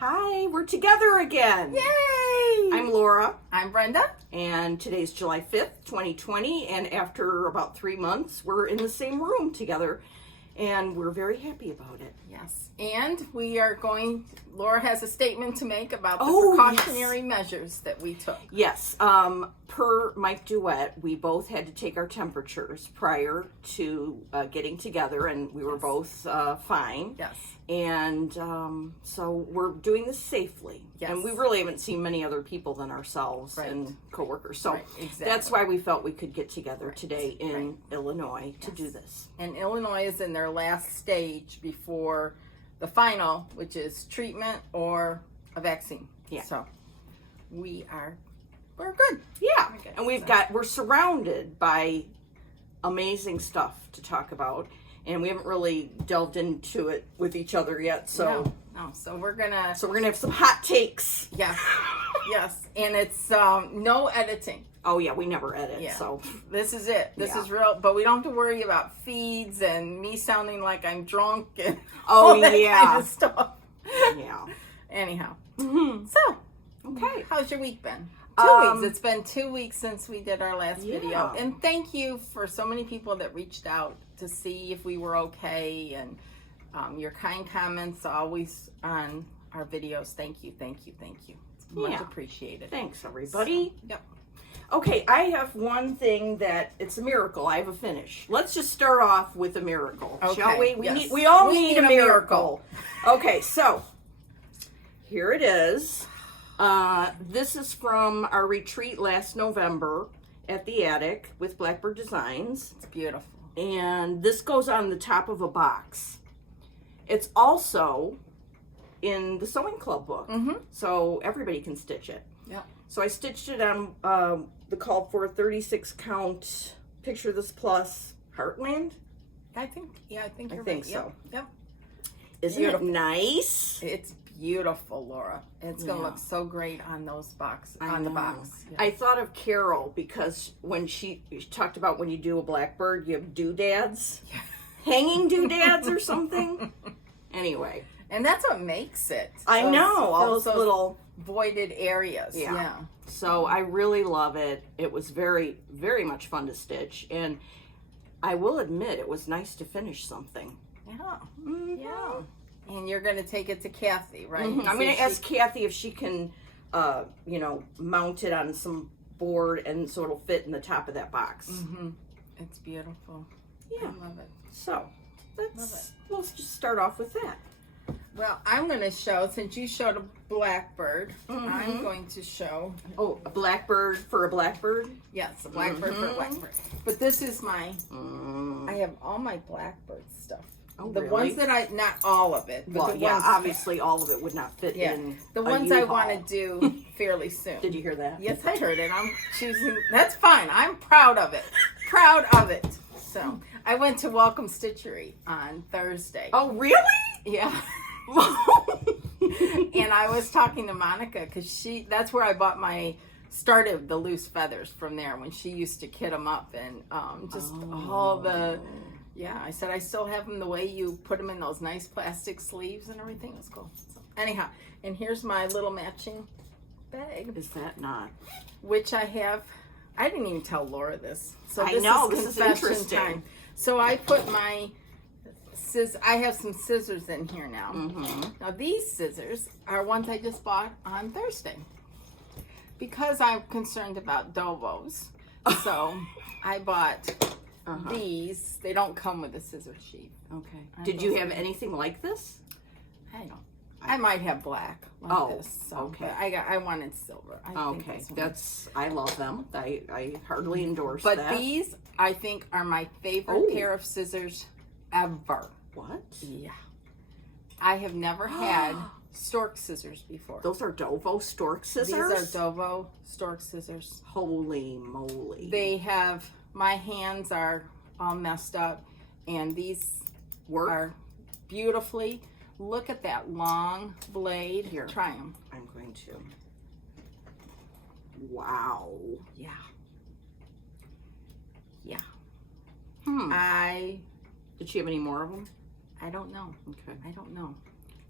Hi, we're together again. Yay! I'm Laura. I'm Brenda. And today's July 5th, 2020. And after about 3 months, we're in the same room together. And we're very happy about it. Yes. And we are Laura has a statement to make about the precautionary measures that we took. Yes. Per Mike Duet, we both had to take our temperatures prior to getting together, and we were both fine. Yes. And so we're doing this safely. Yes. And we really haven't seen many other people than ourselves and coworkers. So that's why we felt we could get together today in Illinois to do this. And Illinois is in their last stage before the final, which is treatment or a vaccine. Yeah. So we're good. Yeah. And we're surrounded by amazing stuff to talk about. And we haven't really delved into it with each other yet, so no. So we're gonna have some hot takes. Yes, yes, and it's no editing. Oh yeah, we never edit. Yeah. So this is it. This is real, but we don't have to worry about feeds and me sounding like I'm drunk and all that kind of stuff. Yeah. Anyhow, so okay, how's your week been? 2 weeks. It's been 2 weeks since we did our last video. And thank you for so many people that reached out to see if we were okay. And your kind comments always on our videos. Thank you, thank you, thank you. It's much appreciated. Thanks, everybody. So, yep. Okay, I have one thing that it's a miracle. I have a finish. Let's just start off with a miracle, shall we? We all need a miracle. Okay, so here it is. This is from our retreat last November at the Attic with Blackbird Designs. It's beautiful. And this goes on the top of a box. It's also in the Sewing Club book, so everybody can stitch it. Yeah. So I stitched it on the called for 36 count Picture This Plus Heartland. I think you're right. I think so. Yep. Isn't it nice? It's beautiful, Laura. It's gonna look so great on those box. The box. Yeah. I thought of Carol because when she talked about when you do a blackbird, you have doodads, hanging doodads or something. Anyway, and that's what makes it. I know all those little voided areas. Yeah. So I really love it. It was very, very much fun to stitch, and I will admit it was nice to finish something. Yeah. Yeah. And you're going to take it to Kathy, right? I'm going to ask Kathy if she can, mount it on some board and so it'll fit in the top of that box. It's beautiful. Yeah. I love it. So, let's just start off with that. Well, I'm going to show, since you showed a blackbird, I'm going to show... Oh, a blackbird for a blackbird? Yes, a blackbird for a blackbird. But this is my... I have all my blackbird stuff. Oh, the ones that not all of it. But obviously all of it would not fit in the ones I want to do fairly soon. Did you hear that? Yes, I heard it. I'm choosing. That's fine. I'm proud of it. Proud of it. So I went to Welcome Stitchery on Thursday. Oh, really? Yeah. And I was talking to Monica because that's where I started the loose feathers from there when she used to kit them up and all the... Yeah, I said I still have them the way you put them in those nice plastic sleeves and everything. It's cool. So, anyhow, and here's my little matching bag. Is that not? Which I have. I didn't even tell Laura this. So this is interesting. Time. So I put my I have some scissors in here now. Now these scissors are ones I just bought on Thursday because I'm concerned about Dovos. So I bought. These, they don't come with a scissor sheet. Okay. Did you have anything like this? I don't. I might have black like this. So, okay. But I wanted silver. I love them. I heartily endorse that. But these, I think, are my favorite pair of scissors ever. What? Yeah. I have never had stork scissors before. Those are Dovo stork scissors? These are Dovo stork scissors. Holy moly. They have... My hands are all messed up, and these are beautifully. Look at that long blade. Here, try them. I'm going to. Wow. Yeah. Yeah. Did she have any more of them? I don't know. Okay. I don't know.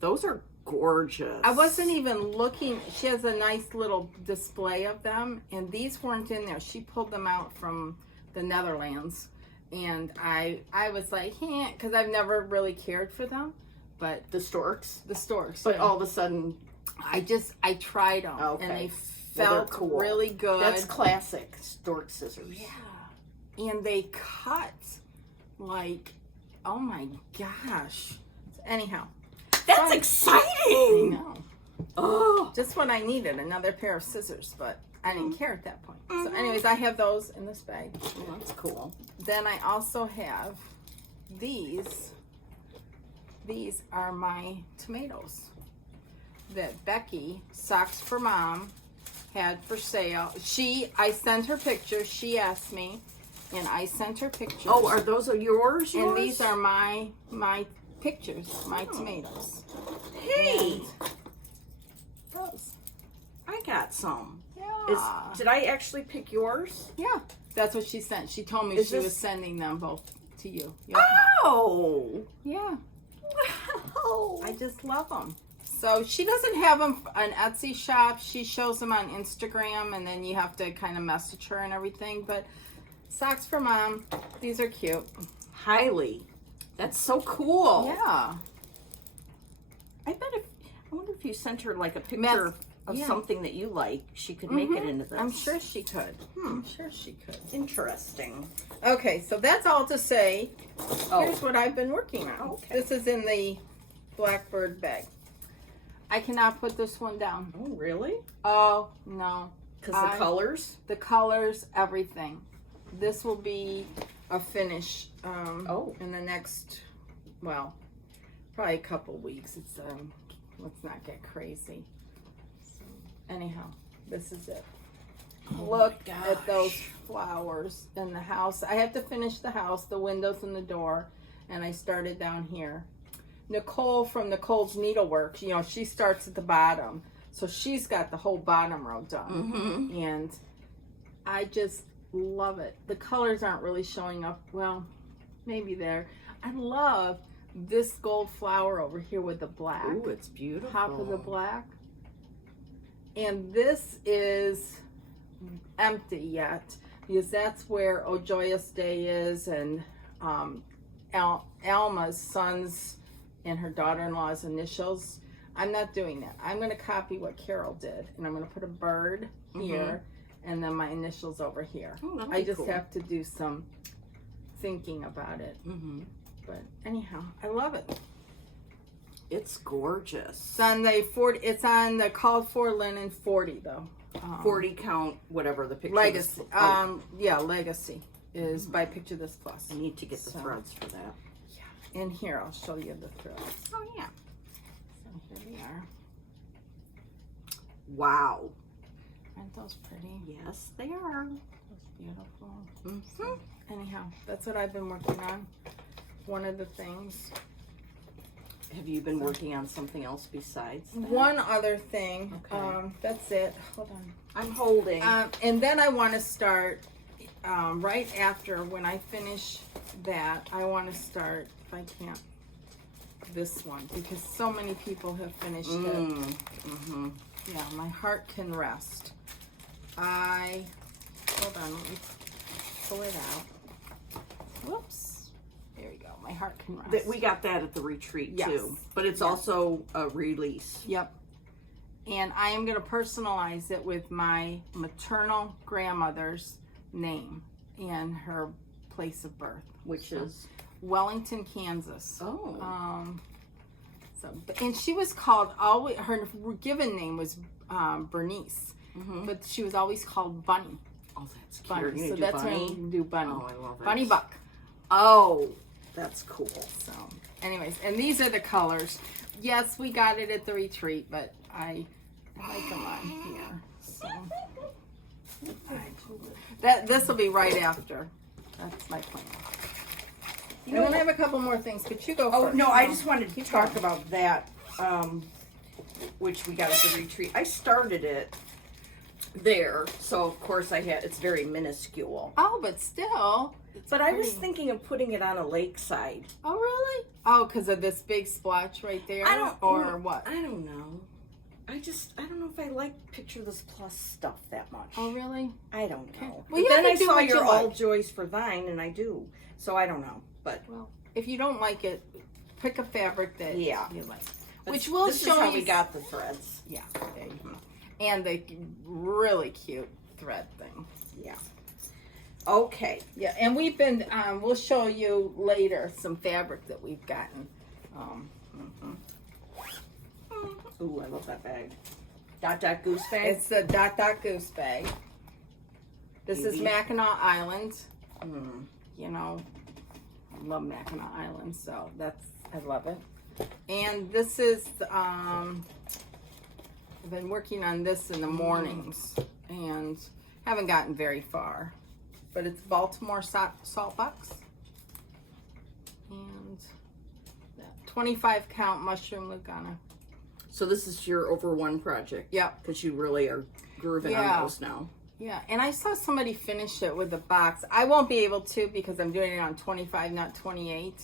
Those are gorgeous. I wasn't even looking. She has a nice little display of them, and these weren't in there. She pulled them out from the Netherlands, and I was like, because I've never really cared for them, but the storks. But all of a sudden, I tried them, and they felt cool. really good. That's classic stork scissors. Yeah, and they cut like, oh my gosh. Anyhow, that's exciting. I know. Oh, Just what I needed, another pair of scissors, but I didn't care at that point. So anyways, I have those in this bag. well, that's cool. Then I also have these. These are my tomatoes that Becky, Socks for Mom, had for sale. I sent her pictures. She asked me, and I sent her pictures. Oh, are those yours? And these are my pictures, my tomatoes. Hey, And those. I got some. Yeah. Did I actually pick yours? Yeah. That's what she sent. She told me she was sending them both to you. Yep. Oh. Yeah. Wow. I just love them. So she doesn't have them on Etsy shop. She shows them on Instagram, and then you have to kind of message her and everything. But Socks for Mom, these are cute. Highly. That's so cool. Yeah. I wonder if you sent her like a picture of something that you like, she could make it into this. I'm sure she could. I'm sure she could. Interesting. Okay, so that's all to say. Oh. Here's what I've been working on. Oh, okay. This is in the Blackbird bag. I cannot put this one down. Oh, really? Oh, no. Because the colors? The colors, everything. This will be a finish in the next, well, probably a couple weeks. It's let's not get crazy. So, anyhow, this is it. Look at those flowers in the house. I have to finish the house, the windows and the door, and I started down here. Nicole from Nicole's Needlework, she starts at the bottom, so she's got the whole bottom row done, and I just love it. The colors aren't really showing up well, maybe there. I love this gold flower over here with the black. Ooh, it's beautiful. Top of the black. And this is empty yet, because that's where O Joyous Day is, and Alma's son's and her daughter-in-law's initials. I'm not doing that. I'm going to copy what Carol did, and I'm going to put a bird here, and then my initials over here. Oh, I just have to do some thinking about it. But anyhow, I love it. It's gorgeous. It's on the 40. It's on the called for linen 40 though. 40 count, whatever the picture. Legacy. Legacy is by Picture This Plus. I need to get the threads for that. Yeah. And here I'll show you the threads. Oh yeah. So here we are. Wow. Aren't those pretty? Yes, they are. That's beautiful. Anyhow, that's what I've been working on. One of the things. Have you been working on something else besides that? One other thing. Okay. That's it. Hold on. I'm holding. And then I want to start right after, when I finish that, I want to start, if I can't, this one, because so many people have finished it. Yeah, my heart can rest. Hold on, let me pull it out. Whoops. There we go. My heart can rest. We got that at the retreat too, but it's also a release. Yep. And I am going to personalize it with my maternal grandmother's name and her place of birth, which is Wellington, Kansas. Oh. And she was called always. Her given name was Bernice, but she was always called Bunny. Oh, that's cute. Bunny. So that's when we do Bunny. Oh, I love it. Bunny Buck. Oh, that's cool. So, anyways, and these are the colors. Yes, we got it at the retreat, but I like them on here. So, this will be right after. That's my plan. And then I have a couple more things, but you go first. No, I just wanted to talk about that, which we got at the retreat. I started it there, so of course it's very minuscule. Oh, but still, But I was thinking of putting it on a lakeside. Oh, really? Oh, because of this big splotch right there? Or what? I don't know. I don't know if I like Picture This Plus stuff that much. Oh, really? I don't know. Well, but then I saw your All Joys for Thine, and I do. So I don't know. But well, if you don't like it, pick a fabric that you like. Which will this show is how you. We got the threads. Yeah. There you go. And the really cute thread thing. Yeah. Okay. Yeah, and we've been, we'll show you later some fabric that we've gotten. Ooh, I love that bag. Dot Dot Goose bag? It's the Dot Dot Goose bag. This is Mackinac Island. You know, I love Mackinac Island, so I love it. And this is, I've been working on this in the mornings and haven't gotten very far. But it's Baltimore salt bucks. And 25 count mushroom lugana. So this is your over one project? Yep. Because you really are grooving on those now. Yeah, and I saw somebody finish it with a box. I won't be able to because I'm doing it on 25, not 28.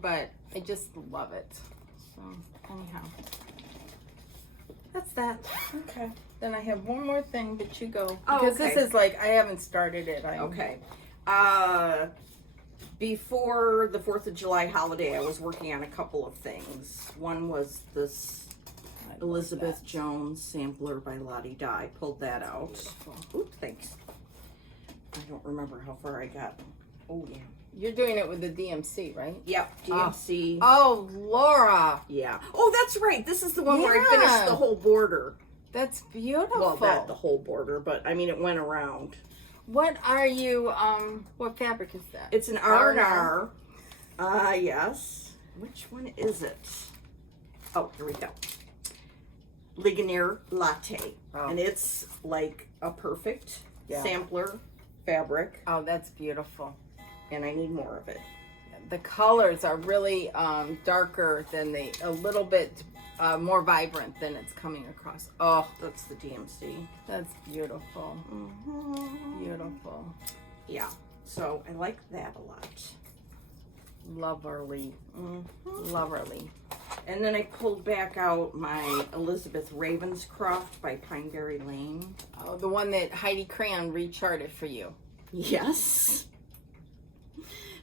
But I just love it. So, anyhow. That's that. Okay. Then I have one more thing, but you go. Oh, because this is like, I haven't started it. Okay. Before the 4th of July holiday, I was working on a couple of things. One was this Elizabeth Jones sampler by Lottie Dye. Pulled that out. Ooh, thanks. I don't remember how far I got. Oh, yeah. You're doing it with the DMC, right? Yep, DMC. Oh, Laura. Yeah. Oh, that's right. This is the one where I finished the whole border. That's beautiful. Well, not the whole border, but I mean, it went around. What are you, what fabric is that? It's an R&R. Yes. Which one is it? Oh, here we go. Ligonier Latte. Oh. And it's like a perfect sampler fabric. Oh, that's beautiful. And I need more of it. The colors are really darker than a little bit more vibrant than it's coming across. Oh, that's the DMC. That's beautiful. Beautiful. Yeah. So I like that a lot. Loverly. Loverly. And then I pulled back out my Elizabeth Ravenscroft by Pineberry Lane. Oh, the one that Heidi Crayon recharted for you. Yes.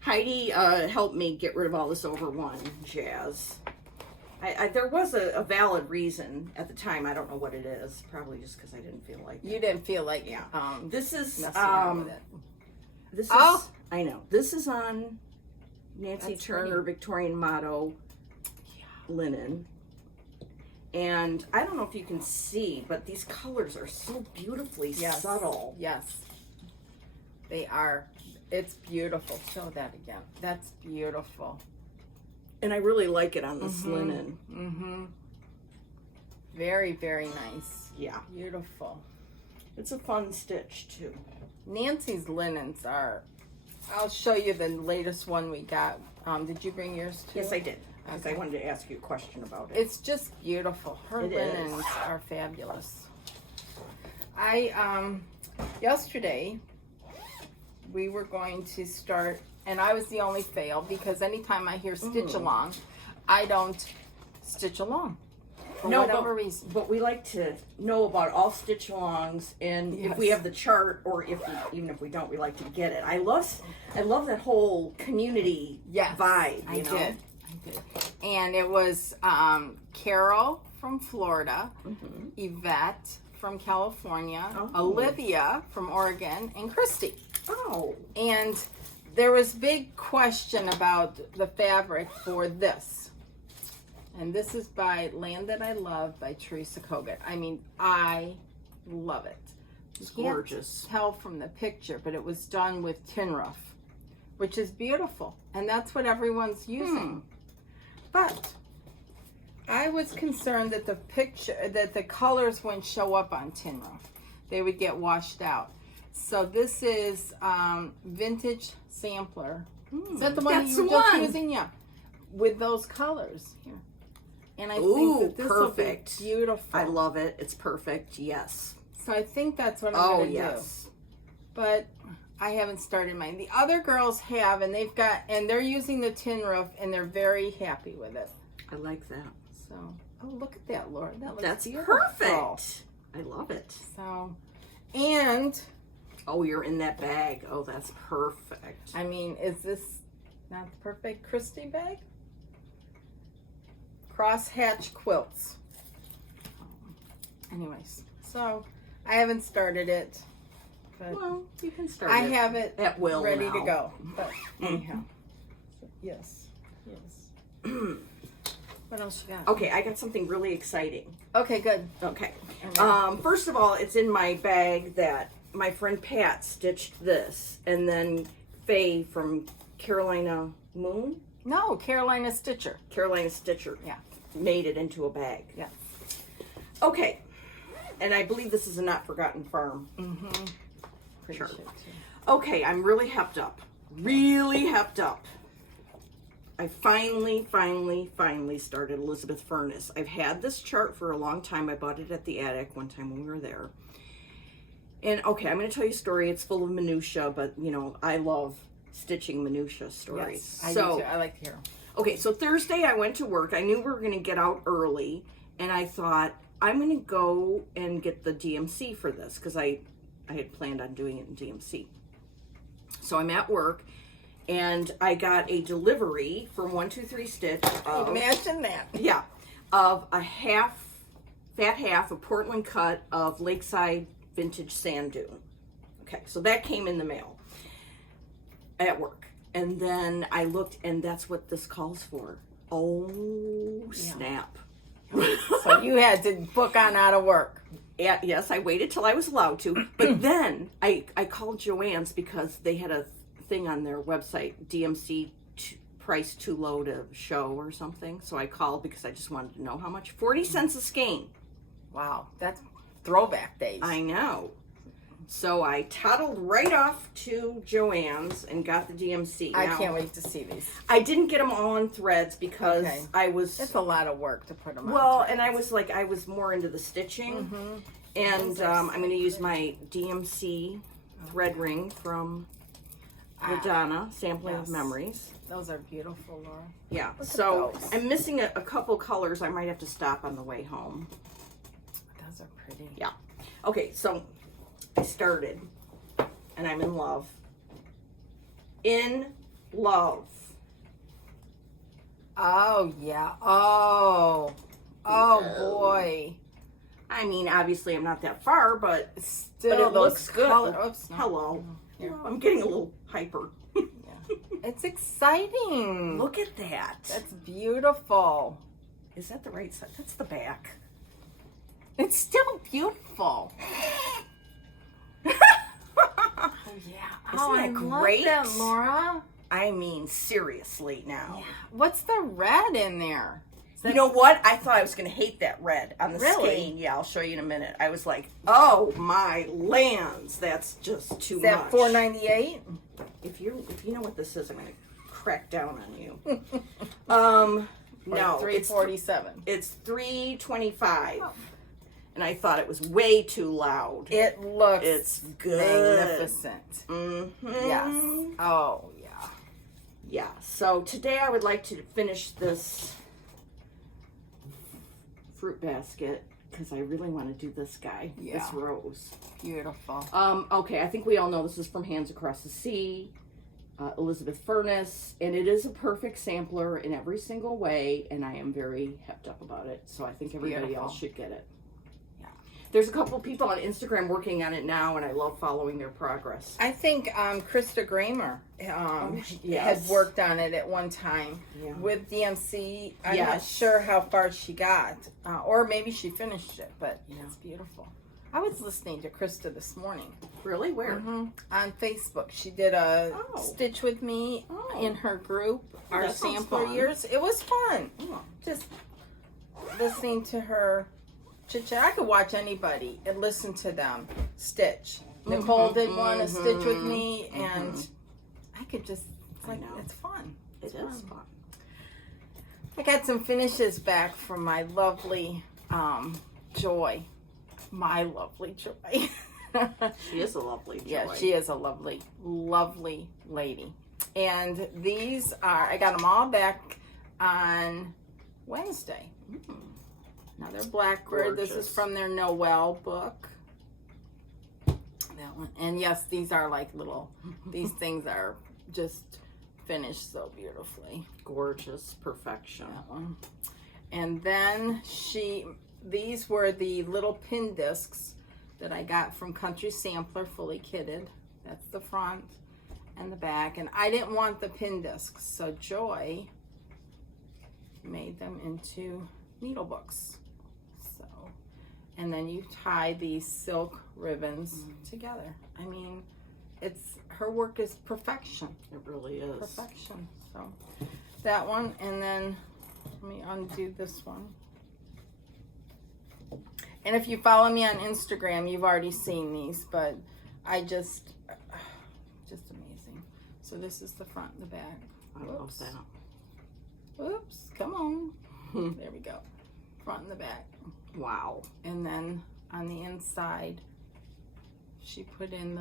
Heidi helped me get rid of all this over one jazz. There was a valid reason at the time. I don't know what it is. Probably just because I didn't feel like it. You didn't feel like this is with it. This is I know. This is on Nancy Turner Victorian Motto linen. And I don't know if you can see, but these colors are so beautifully subtle. Yes. They are. It's beautiful. Show that again. That's beautiful. And I really like it on this linen. Very, very nice. Yeah. Beautiful. It's a fun stitch, too. Nancy's linens are... I'll show you the latest one we got. Did you bring yours, too? Yes, I did. Because I wanted to ask you a question about it. It's just beautiful. Her linens are fabulous. Yesterday... we were going to start, and I was the only fail because anytime I hear stitch along, I don't stitch along for whatever reason. But we like to know about all stitch alongs, and if we have the chart, or even if we don't, we like to get it. I love that whole community vibe. I did. And it was Carol from Florida, Yvette from California, Olivia from Oregon, and Christy. Oh. And there was big question about the fabric for this. And this is by Land That I Love by Teresa Kogut. I mean, I love it. It's gorgeous. You can't tell from the picture, but it was done with tin roof, which is beautiful. And that's what everyone's using. But I was concerned that the colors wouldn't show up on tin roof. They would get washed out. So this is vintage sampler. Is that the one you were just using? Yeah. With those colors here. And I think that this will be beautiful. I love it. It's perfect. Yes. So I think that's what I'm going to do. But I haven't started mine. The other girls have, and they're using the tin roof, and they're very happy with it. I like that. So, oh, look at that, Laura. That's beautiful. Perfect. I love it. So, and oh, you're in that bag. Oh, that's perfect. I mean, is this not the perfect Christy bag? Crosshatch quilts. Anyways, so I haven't started it. But well, you can start. I have it at will ready now. to go. But anyhow, yes. What else you got? Okay, I got something really exciting. Okay, good. Okay. First of all, it's in my bag that my friend Pat stitched this, and then Faye from Carolina Moon. No, Carolina Stitcher. Carolina Stitcher. Yeah. Made it into a bag. Yeah. Okay. And I believe this is a Not Forgotten Farm. Mm-hmm. Pretty Sure. sure, too. Okay, I'm really hepped up. Really hepped up. I finally started Elizabeth Furnace. I've had this chart for a long time. I bought it at the attic one time when we were there. And okay, I'm going to tell you a story. It's full of minutia, but you know, I love stitching minutia stories. Yes, I do too. I like to hear them. Okay, so Thursday I went to work. I knew we were going to get out early, and I thought, I'm going to go and get the DMC for this, because I had planned on doing it in DMC. So I'm at work, and I got a delivery from 123 Stitch of, imagine that. yeah, of a fat half, a Portland cut of Lakeside Vintage Sand Dune. Okay, so that came in the mail at work. And then I looked, and that's what this calls for. Oh, snap. So you had to book on out of work. Yes, I waited till I was allowed to. But then I called Joann's because they had a thing on their website, DMC price too low to show or something. So I called because I just wanted to know how much. 40 cents a skein. Wow, that's throwback days. I know. So I toddled right off to Joann's and got the DMC. I can't wait to see these. I didn't get them all on threads because I was... It's a lot of work to put them on. Well, and I was more into the stitching. Mm-hmm. And I'm going to use my DMC thread ring from Madonna, Sampling of Memories. Those are beautiful, Laura. Yeah, so I'm missing a couple colors. I might have to stop on the way home. Those are pretty. Yeah. Okay, so I started, and I'm in love. In love. Oh, yeah. Oh, boy. I mean, obviously I'm not that far, but still it looks good. Oops, no. Hello. I'm getting a little hyper. It's exciting. Look at that. That's beautiful. Is that the right side? That's the back. It's still beautiful. Oh, yeah. Isn't that great? Love that, Laura. I mean, seriously now. Yeah. What's the red in there? You know what? I thought I was going to hate that red on the skein. Yeah, I'll show you in a minute. I was like, oh my lands, that's just too much. Is that $4.98? If you know what this is, I'm going to crack down on you. No, $3.47. It's $3.25. Oh. And I thought it was way too loud. It looks it's good. Magnificent. Mm-hmm. Yes. Oh, yeah. Yeah. So today I would like to finish this fruit basket because I really want to do this guy. Yeah. This rose. Beautiful. Okay, I think we all know this is from Hands Across the Sea, Elizabeth Furnace, and it is a perfect sampler in every single way, and I am very hepped up about it. So I think everybody else should get it. There's a couple people on Instagram working on it now, and I love following their progress. I think Krista Kramer had worked on it at one time with DMC. I'm not sure how far she got, or maybe she finished it, but it's beautiful. I was listening to Krista this morning. Really? Where? Mm-hmm. On Facebook. She did a Stitch with Me in her group, our sampler years. It was fun. Just listening to her chit-chat. I could watch anybody and listen to them stitch. Nicole did one, a Stitch with Me, and I could just, it's fun. It is fun. I got some finishes back from my lovely Joy. My lovely Joy. She is a lovely joy. Yeah, she is a lovely, lovely lady. And these are, I got them all back on Wednesday. Now they're Blackbird. Gorgeous. This is from their Noel book. That one. And yes, these are like little, these things are just finished so beautifully. Gorgeous perfection. That one. And then these were the little pin discs that I got from Country Sampler, fully kitted. That's the front and the back. And I didn't want the pin discs, so Joy made them into needle books. So, and then you tie these silk ribbons together. I mean, her work is perfection. It really is. Perfection. So that one, and then let me undo this one. And if you follow me on Instagram, you've already seen these, but I just amazing. So this is the front and the back. I love that. Oops, come on. There we go. Front and the back. Wow. And then on the inside, she put in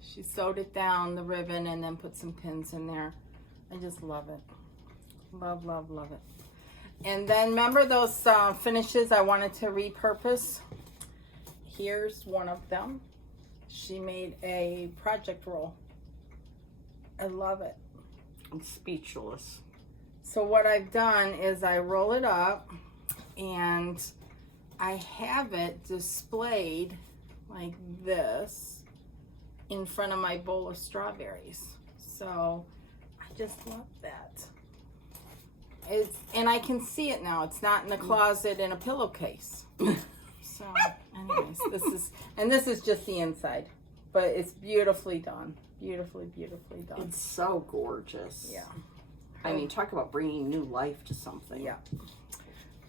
she sewed it down, the ribbon, and then put some pins in there. I just love it. Love, love, love it. And then remember those finishes I wanted to repurpose? Here's one of them. She made a project roll. I love it. I'm speechless. So what I've done is I roll it up and I have it displayed like this in front of my bowl of strawberries. So I just love that. And I can see it now. It's not in the closet in a pillowcase. So anyways, this is just the inside, but it's beautifully done. Beautifully, beautifully done. It's so gorgeous. Yeah. I mean, talk about bringing new life to something. Yeah.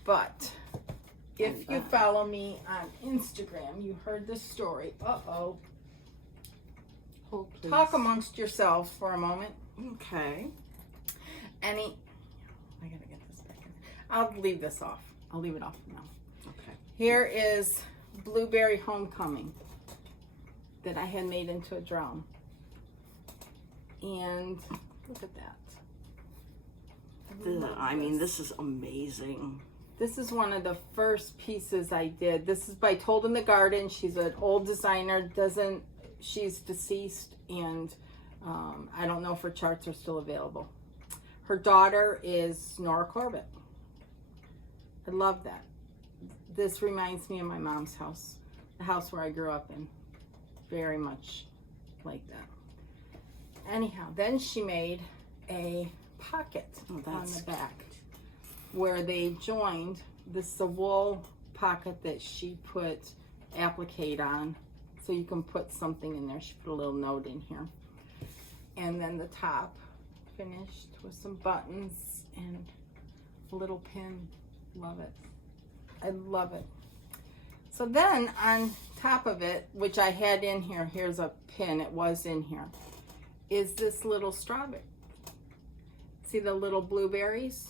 But if you follow me on Instagram, you heard the story. Uh-oh. Oh, please. Talk amongst yourselves for a moment. Okay. I gotta get this back in. I'll leave this off. I'll leave it off now. Okay. Here is Blueberry Homecoming that I had made into a drum. And look at that. I mean, this is amazing. This is one of the first pieces I did. This is by Told in the Garden. She's an old designer. She's deceased, and I don't know if her charts are still available. Her daughter is Nora Corbett. I love that. This reminds me of my mom's house, the house where I grew up in. Very much like that. Anyhow, then she made a pocket on the back where they joined. This is a wool pocket that she put applique on, so you can put something in there. She put a little note in here. And then the top finished with some buttons and a little pin. Love it. I love it. So then on top of it, which I had in here, here's a pin, it was in here, is this little strawberry. See the little blueberries?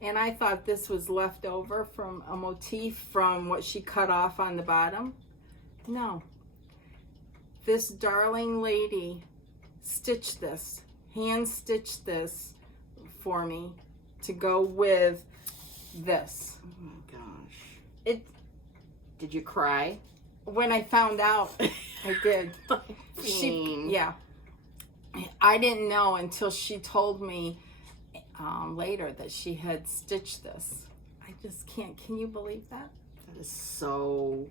And I thought this was left over from a motif from what she cut off on the bottom. No. This darling lady stitched this, hand stitched this for me to go with this. Oh my gosh. Did you cry? When I found out, I did. Yeah. I didn't know until she told me later that she had stitched this. I just can't. Can you believe that? That is so.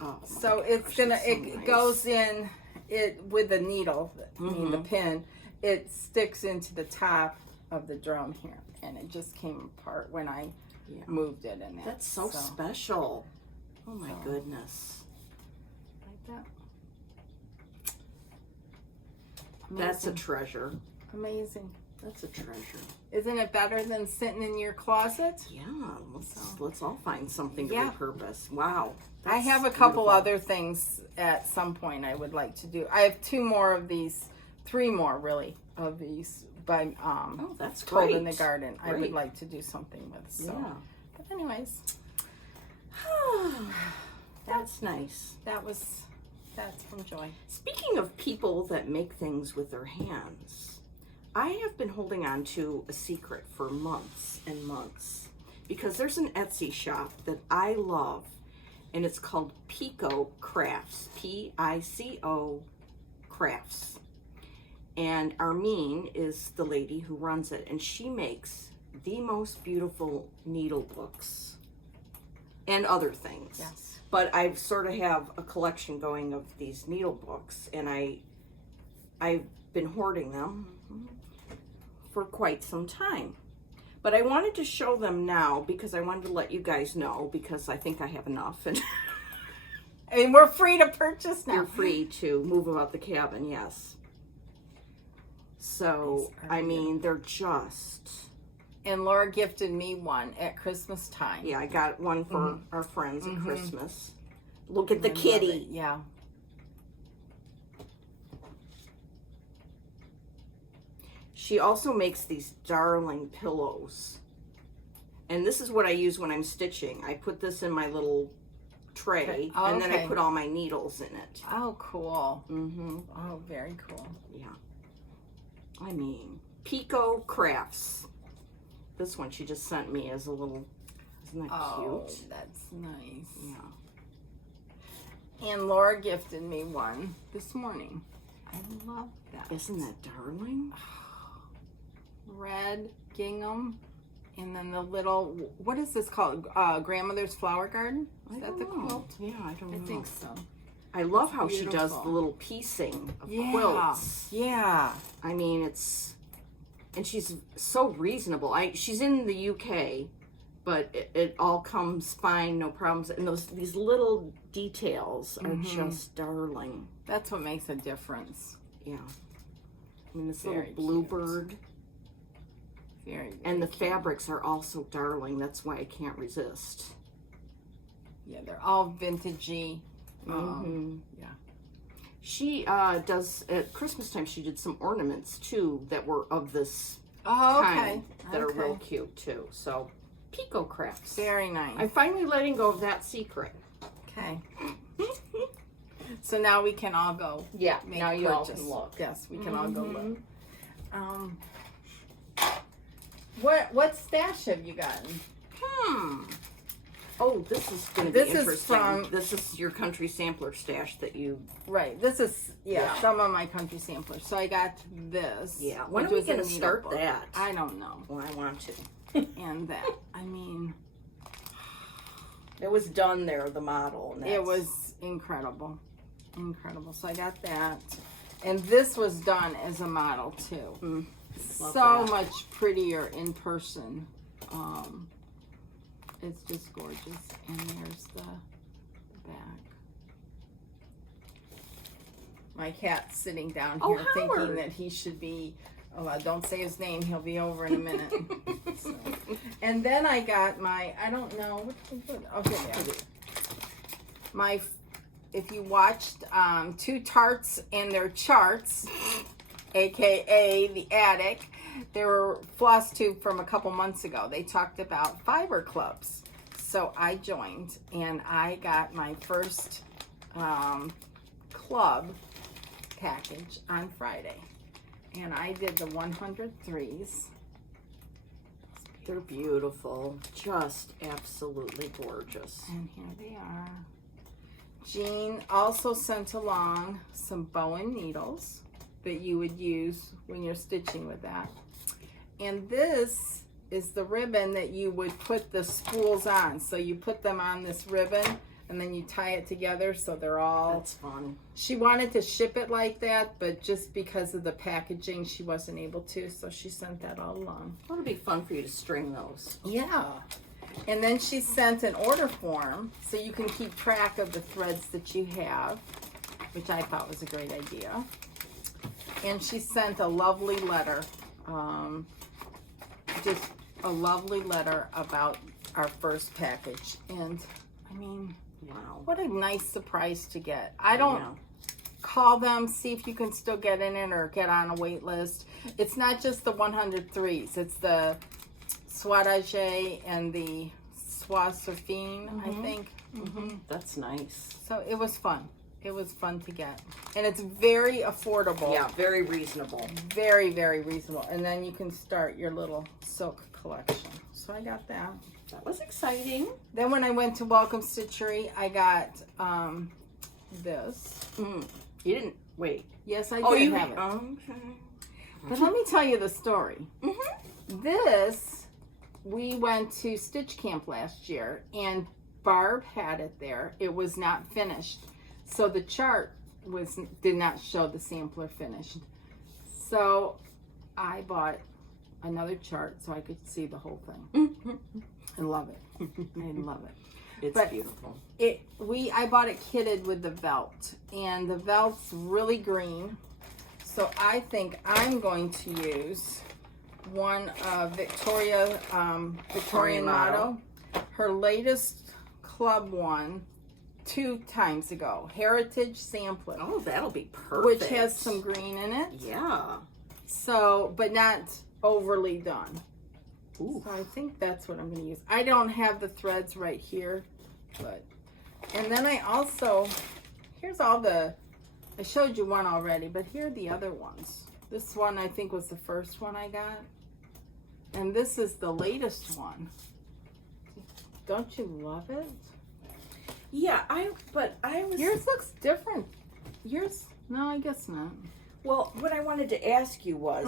Oh so it's gonna. It goes in it with a needle. I mean the pin. It sticks into the top of the drum here, and it just came apart when I moved it in there. That's so special. Oh my goodness. Like that. Amazing. That's a treasure. Amazing. That's a treasure. Isn't it better than sitting in your closet? Yeah. Let's all find something to repurpose. Wow. I have a couple other things at some point I would like to do. I have 2 more of these, 3 more really of these by that's Told great. in the Garden. Great. I would like to do something with. So. Yeah. But anyways, That's nice. That was That's from Joy. Speaking of people that make things with their hands, I have been holding on to a secret for months and months because there's an Etsy shop that I love, and it's called Pico Crafts, Pico Crafts. And Armene is the lady who runs it, and she makes the most beautiful needle books and other things. Yes. But I sort of have a collection going of these needle books, and I've been hoarding them for quite some time. But I wanted to show them now because I wanted to let you guys know, because I think I have enough. And we're free to purchase now. You're free to move about the cabin, yes. So, I mean, they're just... And Laura gifted me one at Christmas time. Yeah, I got one for our friends at Christmas. Look at the kitty. Yeah. She also makes these darling pillows. And this is what I use when I'm stitching. I put this in my little tray, and then I put all my needles in it. Oh, cool. Mm-hmm. Oh, very cool. Yeah. I mean, Pico Crafts. This one she just sent me as a little, isn't that cute? Oh, that's nice. Yeah. And Laura gifted me one this morning. I love that. Isn't that darling? Red gingham. And then the little, what is this called? Grandmother's Flower Garden? Is that the quilt? Yeah, I don't know. I think so. I love how she does the little piecing of quilts. Yeah. I mean, and she's so reasonable. She's in the UK, but it all comes fine, no problems. And these little details are just darling. That's what makes a difference. Yeah. I mean, this little bluebird. Very and the fabrics are also darling. That's why I can't resist. Yeah, they're all vintagey. Yeah. She does, at Christmas time, she did some ornaments, too, that were of this kind that are real cute, too. So, Pico Crafts. Very nice. I'm finally letting go of that secret. Okay. So now we can all go. Yeah, now you all can look. Yes, we can all go look. What stash have you gotten? Oh, this is going to be interesting. This is your country sampler stash that you... Right. This is, some of my country samplers. So I got this. Yeah. When are we going to start that? I don't know. Well, I want to. And that. I mean... It was done there, the model. And it was incredible. Incredible. So I got that. And this was done as a model, too. So much prettier in person. It's just gorgeous. And there's the back. My cat's sitting down here thinking that he should be, don't say his name, he'll be over in a minute. So. And then I got my, I don't know, what did I put? Okay, yeah. If you watched Two Tarts and Their Charts, aka The Attic, there were floss tube from a couple months ago. They talked about fiber clubs. So I joined and I got my first club package on Friday. And I did the 103s. They're beautiful. Just absolutely gorgeous. And here they are. Jean also sent along some bowen needles that you would use when you're stitching with that. And this is the ribbon that you would put the spools on. So you put them on this ribbon and then you tie it together so they're all... That's fun. She wanted to ship it like that, but just because of the packaging, she wasn't able to. So she sent that all along. Well, it'll be fun for you to string those. Yeah. And then she sent an order form so you can keep track of the threads that you have, which I thought was a great idea. And she sent a lovely letter, just a lovely letter about our first package. And I mean, wow, what a nice surprise to get. I don't call them, see if you can still get in it or get on a wait list. It's not just the 103s, it's the Soitage and the Soie Surfine, I think. That's nice. So it was fun. It was fun to get. And it's very affordable. Yeah, very reasonable. Very, very reasonable. And then you can start your little silk collection. So I got that. That was exciting. Then when I went to Welcome Stitchery, I got this. You didn't, wait. Yes, I did have it. Okay. But let me tell you the story. This, we went to Stitch Camp last year, and Barb had it there. It was not finished. So the chart did not show the sampler finished. So I bought another chart so I could see the whole thing. I love it. I love it. It's beautiful. I bought it kitted with the velt, and the velt's really green. So I think I'm going to use one of Victorian Motto, her latest club one 2 times ago, Heritage Sampler. Oh, that'll be perfect. Which has some green in it. Yeah. So, but not overly done. Ooh. So I think that's what I'm going to use. I don't have the threads right here, but, and then I also, here's all the, I showed you one already, but here are the other ones. This one I think was the first one I got. And this is the latest one. Don't you love it? Yeah, Yours looks different. Yours, no, I guess not. Well, what I wanted to ask you was,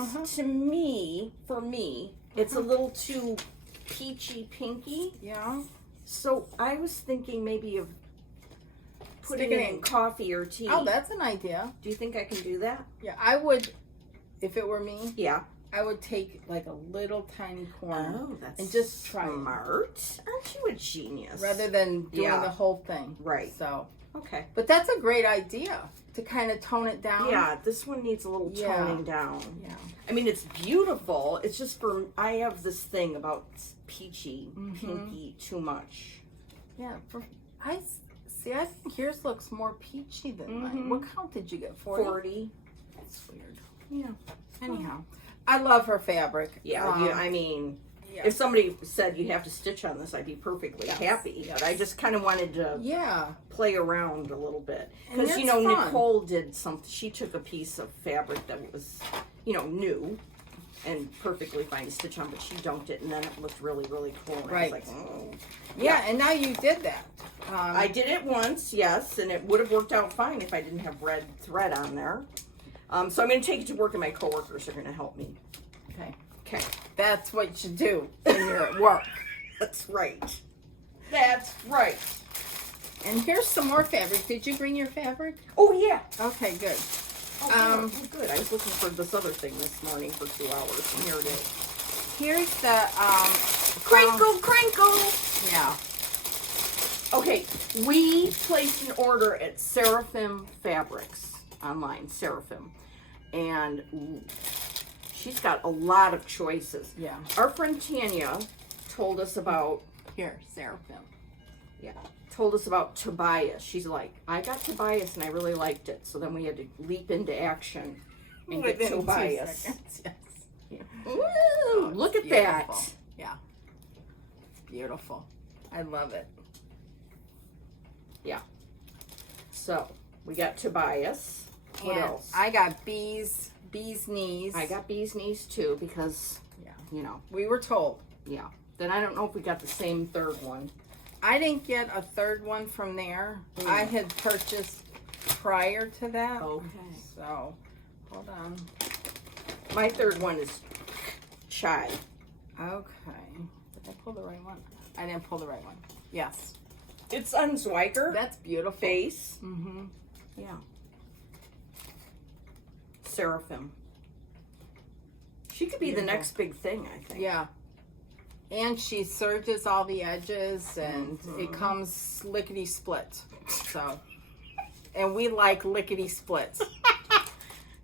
for me, it's a little too peachy pinky. Yeah. So I was thinking maybe of putting it in coffee or tea. Oh, that's an idea. Do you think I can do that? Yeah, I would, if it were me. Yeah. I would take like a little tiny corner and just try smart. Aren't you a genius? Rather than doing the whole thing. Right. So, okay. But that's a great idea to kind of tone it down. Yeah, this one needs a little toning down. Yeah. I mean, it's beautiful. It's just I have this thing about peachy, pinky too much. Yeah. I think yours looks more peachy than mine. What count did you get? 40? 40. That's weird. Yeah. Anyhow. I love her fabric. Yeah, I mean, if somebody said you have to stitch on this, I'd be perfectly happy. But I just kind of wanted to play around a little bit. Because, Nicole did something. She took a piece of fabric that was, new and perfectly fine to stitch on, but she dunked it, and then it looked really, really cool. And I was like, oh. Yeah, and now you did that. I did it once, yes, and it would have worked out fine if I didn't have red thread on there. So I'm going to take it to work, and my coworkers are going to help me. Okay. That's what you do when you're at work. That's right. That's right. And here's some more fabric. Did you bring your fabric? Oh, yeah. Okay, good. Oh, good. I was looking for this other thing this morning for 2 hours, and here it is. Here's the... crinkle. Yeah. Okay, we placed an order at Seraphim Fabrics online, Seraphim, and she's got a lot of choices. Yeah. Our friend Tanya told us about Seraphim. Yeah. Told us about Tobias. She's like, I got Tobias and I really liked it. So then we had to leap into action and get Tobias. Yes. Yeah. Ooh, look at that. Yeah. Beautiful. I love it. Yeah. So we got Tobias. What else? I got bees knees. I got bees knees too because, we were told. Yeah. Then I don't know if we got the same third one. I didn't get a third one from there. I had purchased prior to that. Okay. So, hold on. My third one is chai. Okay. Did I pull the right one? I didn't pull the right one. Yes. It's on Zwiker. That's beautiful. Face. Mm-hmm. Yeah. Seraphim. She could be the next big thing, I think. Yeah. And she serges all the edges, and it comes lickety split. So, and we like lickety splits.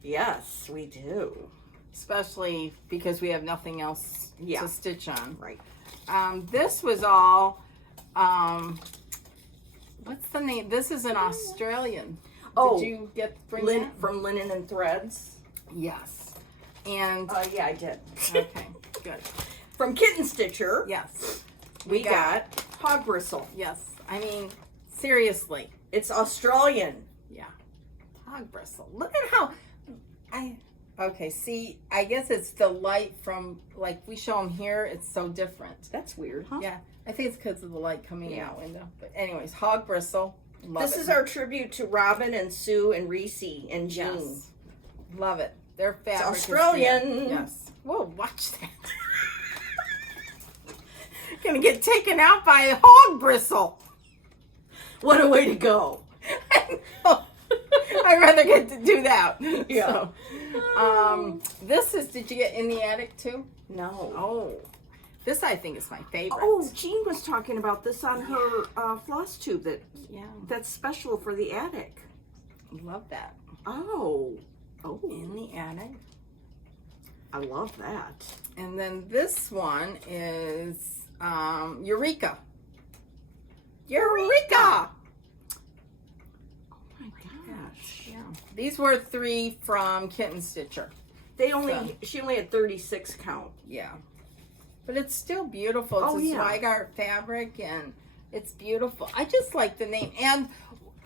Yes, we do. Especially because we have nothing else to stitch on. Right. This was all, what's the name? This is an Australian. Did you bring that? From Linen and Threads? Yes. And yeah, I did. Okay, good. From Kitten Stitcher. Yes. We got Hog Bristle. Yes. I mean, seriously. It's Australian. Yeah. Hog bristle. Look at how okay, see, I guess it's the light from, like, we show them here, it's so different. That's weird, huh? Yeah, I think it's because of the light coming in that window. But anyways, hog bristle. Love this it. is our tribute to Robin and Sue and Reese and Jean. Yes. Love it. Their fabric it's Australian. Yes. Whoa, watch that. Gonna get taken out by a hog bristle. What a way to go. I know. I'd rather get to do that. Yeah. So, this is, did you get In the Attic too? No. Oh. This I think is my favorite. Oh, Jean was talking about this on her floss tube that's special for the attic. Love that. Oh. In the Attic. I love that. And then this one is Eureka. Eureka! Oh my gosh. Yeah. These were 3 from Kitten Stitcher. She only had 36 count. Yeah. But it's still beautiful. It's a Zweigart fabric and it's beautiful. I just like the name. And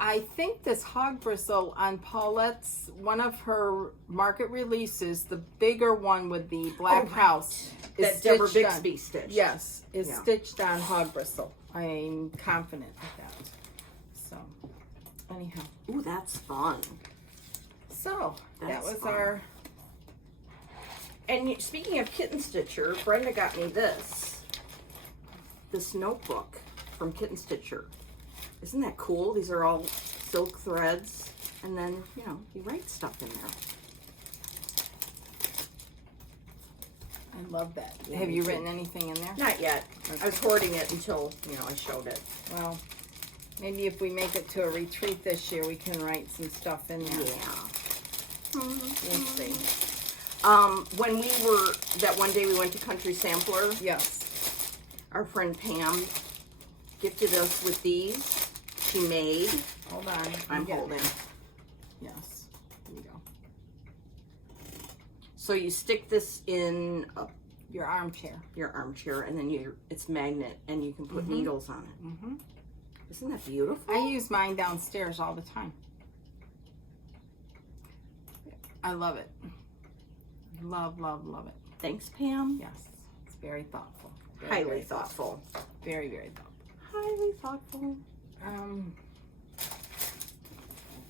I think this hog bristle on Paulette's, one of her market releases, the bigger one with the black house, that Deborah Bixby stitched. Yes, is stitched on hog bristle. I'm confident of that. So, anyhow. Ooh, that's fun. So, that was fun. our... And speaking of Kitten Stitcher, Brenda got me this notebook from Kitten Stitcher. Isn't that cool? These are all silk threads, and then, you write stuff in there. I love that. Yeah, Have you written anything in there? Not yet. Okay. I was hoarding it until, I showed it. Well, maybe if we make it to a retreat this year, we can write some stuff in there. Yeah. We'll see. When we were, that one day we went to Country Sampler. Yes. Our friend Pam gifted us with these. She made. Hold on. I'm holding. Yes. Here we go. So you stick this in your armchair. And then it's magnet, and you can put needles on it. Mm-hmm. Isn't that beautiful? I use mine downstairs all the time. I love it. Love, love, love it. Thanks, Pam. Yes. It's very thoughtful. Highly thoughtful. Very, very thoughtful. Highly thoughtful.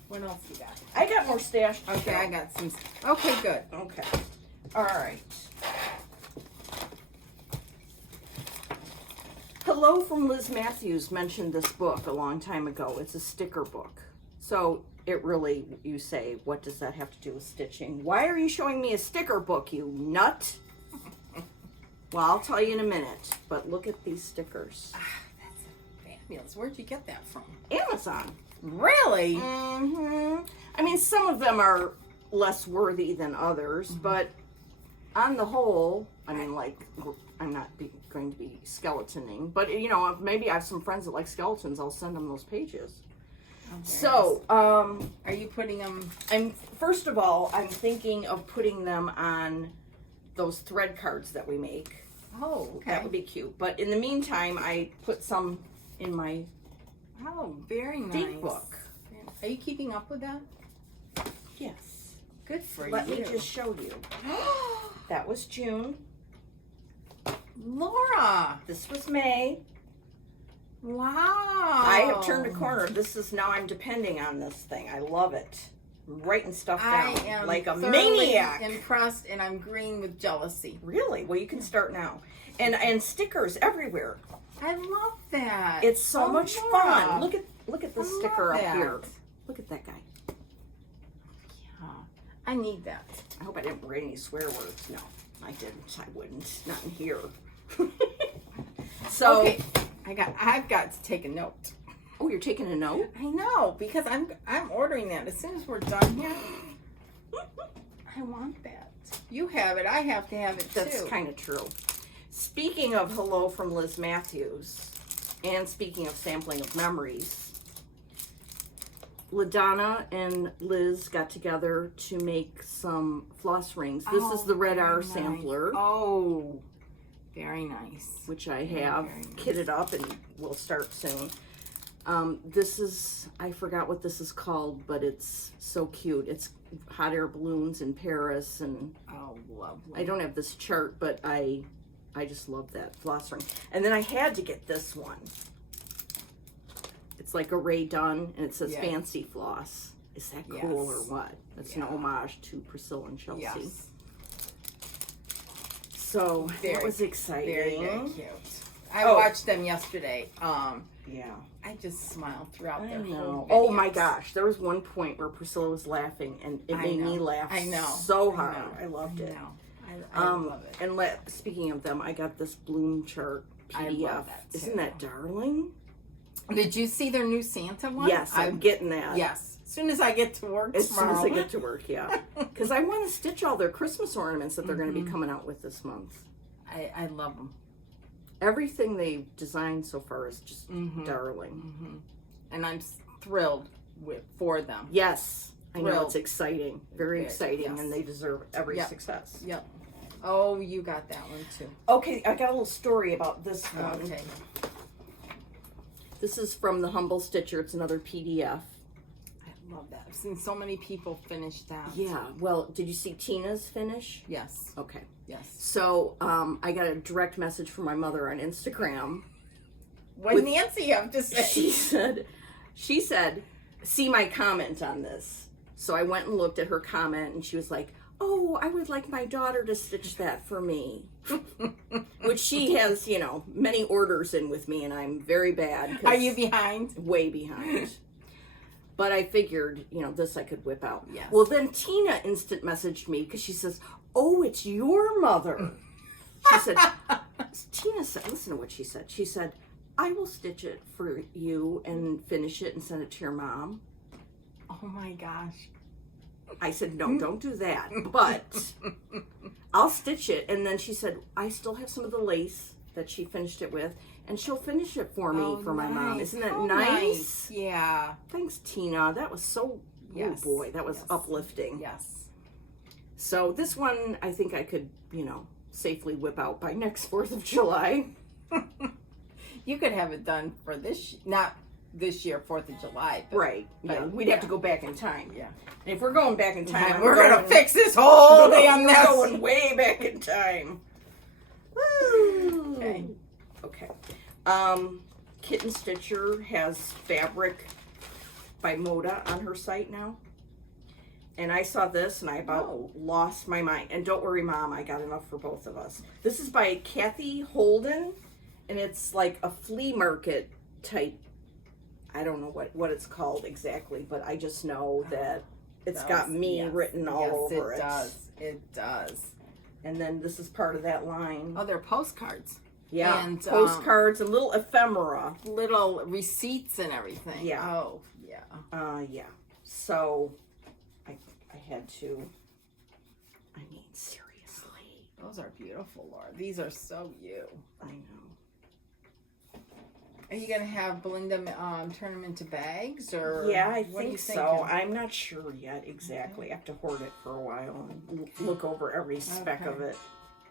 What else you got? I got more stash. Okay, I got some. Okay, good. Okay. All right. Hello from Liz Matthews mentioned this book a long time ago. It's a sticker book. So it really, you say, what does that have to do with stitching? Why are you showing me a sticker book, you nut? Well, I'll tell you in a minute, but look at these stickers. That's fabulous. Where'd you get that from? Amazon. Really? Mm-hmm. I mean, some of them are less worthy than others, but on the whole, I mean, like, I'm not going to be skeletoning, but, maybe I have some friends that like skeletons. I'll send them those pages. Okay. So, are you putting them? First of all, I'm thinking of putting them on those thread cards that we make. Oh, okay. That would be cute. But in the meantime, I put some in my very nice date book. Are you keeping up with that? Yes. Good for Let me just show you. That was June. Laura. This was May. Wow. I have turned a corner. Now I'm depending on this thing. I love it. I'm writing stuff down I am like a maniac. Impressed, and I'm green with jealousy. Really? Well, you can start now. And stickers everywhere. I love that. It's so much fun. Look at the sticker up here. Look at that guy. Yeah. I need that. I hope I didn't write any swear words. No, I didn't. I wouldn't. Not in here. So okay. I've got to take a note. Oh, you're taking a note? I know, because I'm ordering that as soon as we're done here. I want that. You have it. I have to have it too. That's kind of true. Speaking of hello from Liz Matthews, and speaking of sampling of memories, LaDonna and Liz got together to make some floss rings. This is the Red R sampler. Oh, very nice. Which I have kitted up and will start soon. This is, I forgot what this is called, but it's so cute. It's hot air balloons in Paris, and oh, lovely. I don't have this chart, but I just love that floss ring. And then I had to get this one. It's like a Ray Dunn, and it says fancy floss. Is that cool or what? That's an homage to Priscilla and Chelsea. Yes. So that was exciting. Very, very cute. I watched them yesterday. Yeah. I just smiled throughout their Oh whole videos. my gosh. There was one point where Priscilla was laughing, and it made me laugh so hard. I loved it. I love it. And speaking of them, I got this bloom chart PDF. I love that too. Isn't that darling? Did you see their new Santa one? Yes, I'm getting that. Yes. As soon as I get to work tomorrow. As soon as I get to work, yeah. Because I want to stitch all their Christmas ornaments that they're going to be coming out with this month. I love them. Everything they've designed so far is just darling. And I'm thrilled for them. Yes. I know, it's exciting. Very exciting, yes. and they deserve every success. Yep. Oh, you got that one too. Okay, I got a little story about this one. Okay. This is from the Humble Stitcher. It's another PDF. I love that. I've seen so many people finish that. Yeah. Well, did you see Tina's finish? Yes. Okay. Yes. So I got a direct message from my mother on Instagram. What did Nancy have to say? She said, see my comment on this. So I went and looked at her comment, and she was like, oh, I would like my daughter to stitch that for me. Which she has, many orders in with me, and I'm very bad. Are you behind? Way behind. But I figured, this I could whip out. Yes. Well, then Tina instant messaged me because she says, oh, it's your mother. She said, Tina said, listen to what she said. She said, I will stitch it for you and finish it and send it to your mom. Oh my gosh. I said, no, don't do that. But I'll stitch it. And then she said, I still have some of the lace that she finished it with, and she'll finish it for me for my mom. Isn't that nice? Yeah. Thanks, Tina. That was so, oh boy, that was uplifting. Yes. So this one, I think I could, safely whip out by next 4th of July. You could have it done for not this year, 4th of July. But, right. Yeah. We'd have to go back in time. Yeah. And if we're going back in time, we're going to fix this whole damn mess. We're going way back in time. Woo. Okay. Kitten Stitcher has fabric by Moda on her site now. And I saw this and I about lost my mind. And don't worry, Mom, I got enough for both of us. This is by Kathy Holden, and it's like a flea market type. I don't know what it's called exactly, but I just know that it's got me written all over it. It does. And then this is part of that line. Oh, they're postcards. Yeah, and postcards and little ephemera. Little receipts and everything. Yeah. Oh, yeah. Yeah. So, I had to, seriously. Those are beautiful, Laura. These are so you. I know. Are you going to have Belinda turn them into bags? Or yeah, I think so. I'm not sure yet exactly. I have to hoard it for a while and look over every speck of it.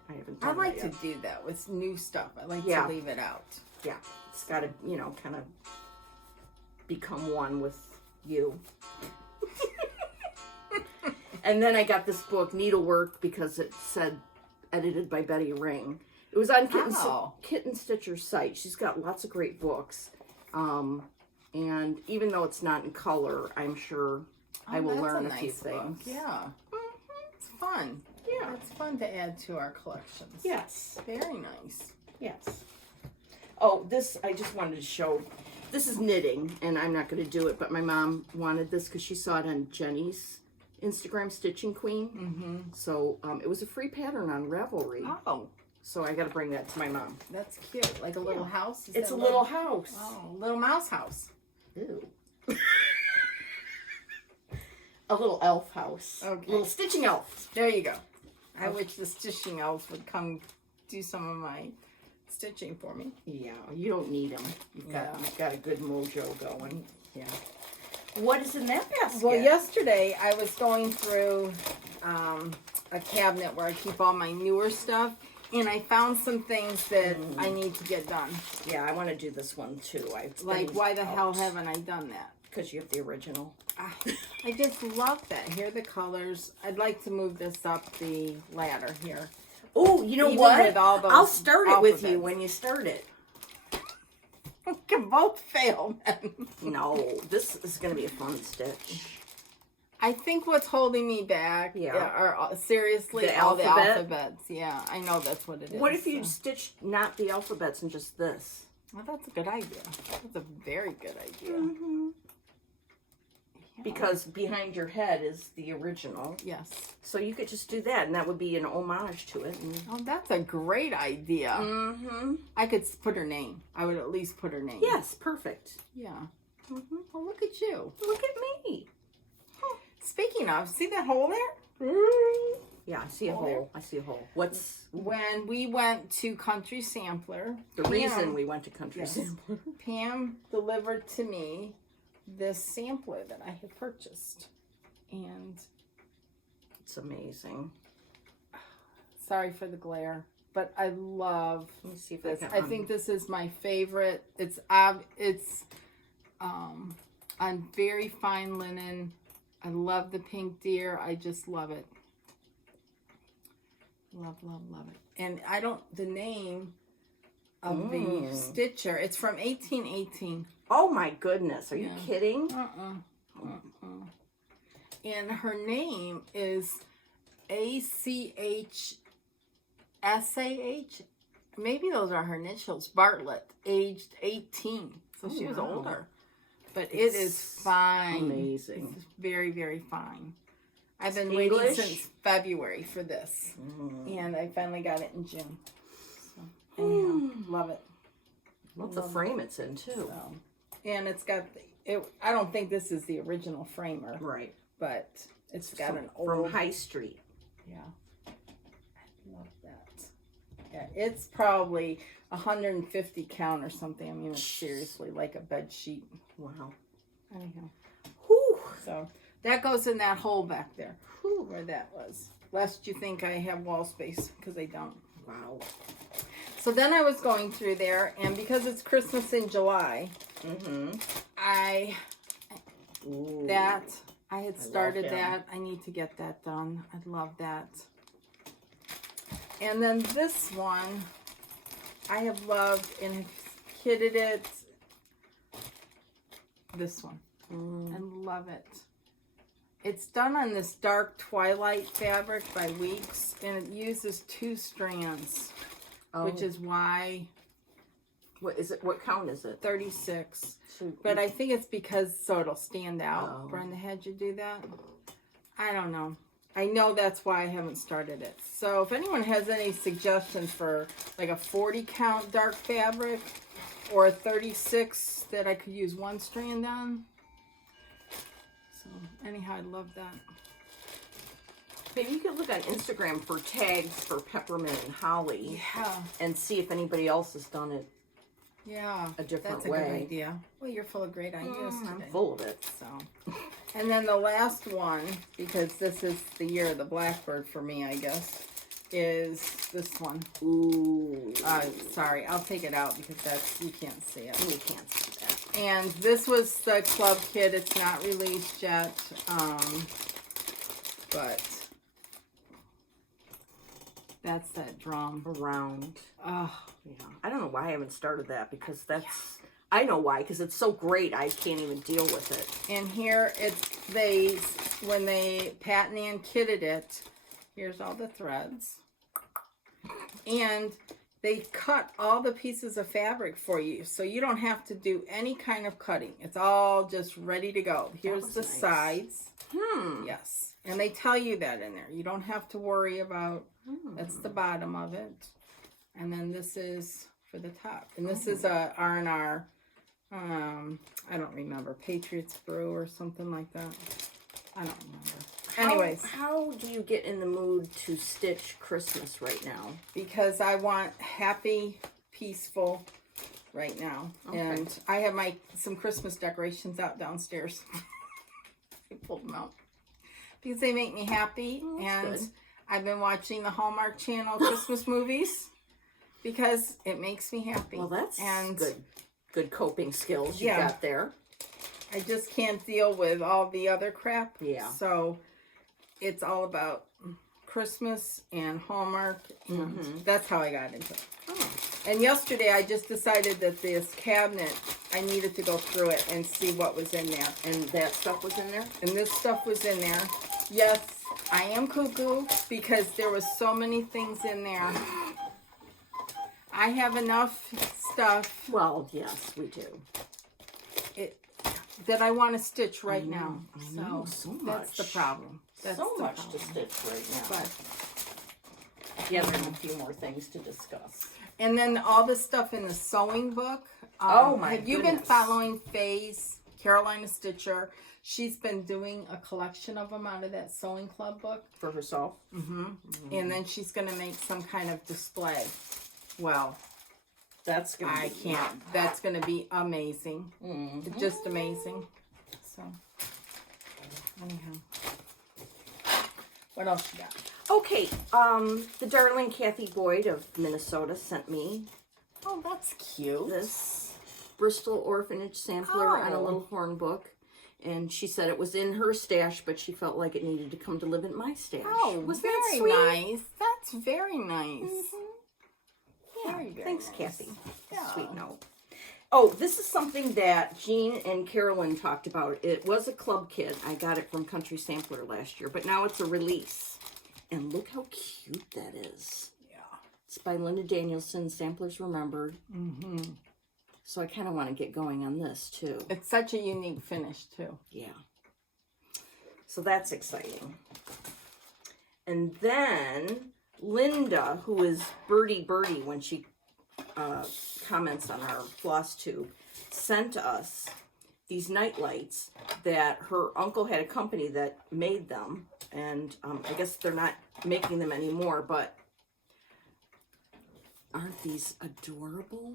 I haven't done I like that to do that with new stuff. I like to leave it out. Yeah. It's got to, kind of become one with you. And then I got this book, Needlework, because it said edited by Betty Ring. It was on Kitten Stitcher's site. She's got lots of great books. And even though it's not in color, I'm sure I will learn a few things. Yeah. It's fun. Yeah. It's fun to add to our collections. Yes. Very nice. Yes. Oh, this, I just wanted to show. This is knitting, and I'm not going to do it, but my mom wanted this because she saw it on Jenny's Instagram, Stitching Queen. Mm-hmm. So it was a free pattern on Ravelry. Oh. So I got to bring that to my mom. That's cute. Like a little house? It's a little house. Oh, a little mouse house. Ew. A little elf house. Okay. A little stitching elf. There you go. I wish the stitching elves would come do some of my stitching for me. Yeah, you don't need them. You've got a good mojo going. Yeah. What is in that basket? Well, yesterday I was going through a cabinet where I keep all my newer stuff, And I found some things that I need to get done. Yeah, I want to do this one too. Like, why the hell haven't I done that? Because you have the original. I just love that. Here are the colors. I'd like to move this up the ladder here. Oh, you know Even what? with all those I'll start it with you alphabets. when you start it. We can both fail, then. No, this is going to be a fun stitch. I think what's holding me back are seriously all the alphabets. Yeah, I know that's what it is. What if you stitched not the alphabets and just this? Well, that's a good idea. That's a very good idea. Mm-hmm. Yeah. Because behind your head is the original. Yes. So you could just do that, and that would be an homage to it. And... Oh, that's a great idea. Mm-hmm. I could put her name. I would at least put her name. Yes, perfect. Yeah. Mm-hmm. Well, look at you. Look at me. Speaking of, see that hole there? Yeah, I see a hole. I see a hole. What's... When we went to Country Sampler... The reason we went to Country Sampler. Pam delivered to me this sampler that I had purchased. And... It's amazing. Sorry for the glare. But I love Let me see if this. I think this is my favorite. It's on very fine linen. I love the pink deer. I just love it. Love, love, love it. And the name of the stitcher, it's from 1818. Oh my goodness. Are you kidding? And her name is ACHSAH. Maybe those are her initials. Bartlett, aged 18. So she was older. But it is fine. Amazing. It's very, very fine. I've been waiting since February for this. And I finally got it in June. So, anyhow, love it. Love the frame it's in, too. So, and it's got, I don't think this is the original framer. Right. But it's got an old. From High Street. Yeah. I love that. Yeah, it's probably 150 count or something. I mean, it's seriously like a bed sheet. Wow. Anyhow. Whew. So that goes in that hole back there. Whew, where that was. Lest you think I have wall space, because I don't. Wow. So then I was going through there, and because it's Christmas in July, I had started that. I need to get that done. I love that. And then this one, I have loved and have kitted it. This one. I love it. It's done on this dark twilight fabric by Weeks, and it uses 2 strands, which is why... What is it? What count is it? 36. But I think it's because so it'll stand out. Brenda had you do that? I don't know. I know that's why I haven't started it. So if anyone has any suggestions for like a 40 count dark fabric or a 36 that I could use 1 strand on. So anyhow, I love that. Maybe you could look on Instagram for tags for peppermint and holly. Yeah. And see if anybody else has done it. Yeah, a different that's a good idea. Well, you're full of great ideas today. I'm full of it. So, and then the last one, because this is the year of the blackbird for me, I guess, is this one. Ooh. Sorry, I'll take it out because you can't see it. You can't see that. And this was the club kit. It's not released yet, but that's that drum. Around. Oh. Yeah. I don't know why I haven't started that, because that's... Yeah. I know why, because it's so great I can't even deal with it. And here when Pat and Ann kitted it, here's all the threads. And they cut all the pieces of fabric for you, so you don't have to do any kind of cutting. It's all just ready to go. Here's the sides. Yes. And they tell you that in there. You don't have to worry about, that's the bottom of it. And then this is for the top. And this is a R&R, I don't remember, Patriots Brew or something like that. I don't remember. Anyways. How do you get in the mood to stitch Christmas right now? Because I want happy, peaceful right now. Okay. And I have some Christmas decorations out downstairs. I pulled them out. Because they make me happy. And I've been watching the Hallmark Channel Christmas movies because it makes me happy. Well, that's good coping skills you got there. I just can't deal with all the other crap. Yeah. So it's all about Christmas and Hallmark, and that's how I got into it. Oh. And yesterday I just decided that this cabinet, I needed to go through it and see what was in there. And that stuff was in there? And this stuff was in there. Yes, I am cuckoo because there was so many things in there. I have enough stuff. Well, yes, we do. That I want to stitch right now. I know, so much. That's the problem. That's so much problem. to stitch right now. But yeah, there's a few more things to discuss. And then all the stuff in the sewing book. Oh my Have you been following Faye's Carolina Stitcher? She's been doing a collection of them out of that sewing club book. For herself? And then she's going to make some kind of display. Well, that's going to be... I can't. That's going to be amazing. Just amazing. So, anyhow. What else you got? Okay, the darling Kathy Boyd of Minnesota sent me Oh, that's cute. this Bristol Orphanage sampler on a little horn book. And she said it was in her stash, but she felt like it needed to come to live in my stash. Oh, was very that sweet? nice. That's very nice. Very, very Thanks, nice. Kathy. Yeah. Sweet note. Oh, this is something that Jean and Carolyn talked about. It was a club kit. I got it from Country Sampler last year, but now it's a release. And look how cute that is. Yeah. It's by Linda Danielson, Samplers Remembered. So I kind of want to get going on this, too. It's such a unique finish, too. Yeah. So that's exciting. And then Linda, who is Birdie when she comments on our floss tube, sent us these night lights that her uncle had a company that made them. And I guess they're not making them anymore, but aren't these adorable?